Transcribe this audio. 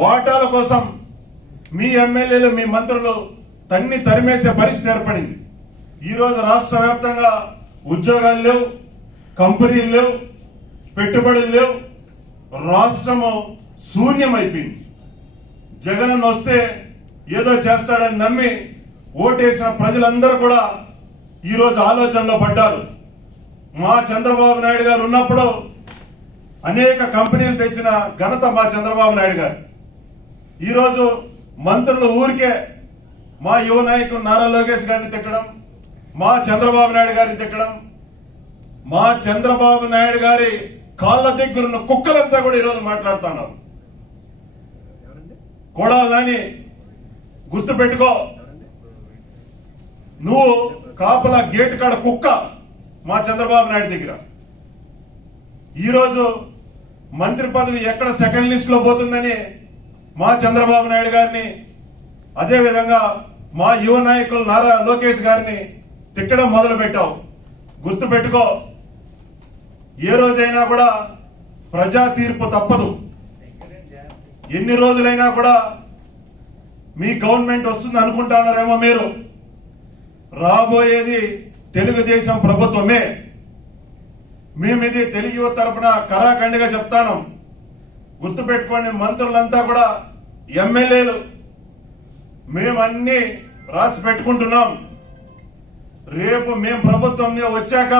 వాటాల కోసం మీ ఎమ్మెల్యేలు మీ మంత్రులు తరిమేసే పరిస్థితి ఏర్పడింది. ఈ రోజు రాష్ట్ర వ్యాప్తంగా ఉద్యోగాలు లేవు, కంపెనీలు లేవు, పెట్టుబడులు లేవు, రాష్ట్రము శూన్యమైపోయింది. జగన్ వస్తే ఏదో చేస్తాడని నమ్మి ఓటేసిన ప్రజలందరూ కూడా ఈ రోజు ఆలోచనలో పడ్డారు. మా చంద్రబాబు నాయుడు గారు ఉన్నప్పుడు అనేక కంపెనీలు తెచ్చిన ఘనత మా చంద్రబాబు నాయుడు గారు. ఈరోజు మంత్రులు ఊరికే మా యువ నాయకుడు నారా లోకేష్ గారిని తిట్టడం, మా చంద్రబాబు నాయుడు గారిని తిట్టడం, మా చంద్రబాబు నాయుడు గారి కాళ్ళ దగ్గరున్న కుక్కలంతా కూడా ఈరోజు మాట్లాడుతున్నారు. కొడాలని గుర్తు పెట్టుకో, నువ్వు కాపలా గేటు కాడ కుక్క మా చంద్రబాబు నాయుడు దగ్గర. ఈరోజు మంత్రి పదవి ఎక్కడ సెకండ్ లిస్ట్ లో పోతుందని మా చంద్రబాబు నాయుడు గారిని, అదేవిధంగా మా యువ నాయకులు నారా లోకేష్ గారిని తిట్టడం మొదలు పెట్టావు. గుర్తు పెట్టుకో, ఏ రోజైనా కూడా ప్రజా తీర్పు తప్పదు. ఎన్ని రోజులైనా కూడా మీ గవర్నమెంట్ వస్తుంది అనుకుంటున్నారేమో మీరు, రాబోయేది తెలుగుదేశం ప్రభుత్వమే. మేము ఇది తెలుగు యువత తరఫున కరాఖండిగా చెప్తాను. గుర్తుపెట్టుకోండి, మంత్రులంతా కూడా ఎమ్మెల్యేలు మేము అన్ని రాసి పెట్టుకుంటున్నాం. రేపు మేము ప్రభుత్వం వచ్చాక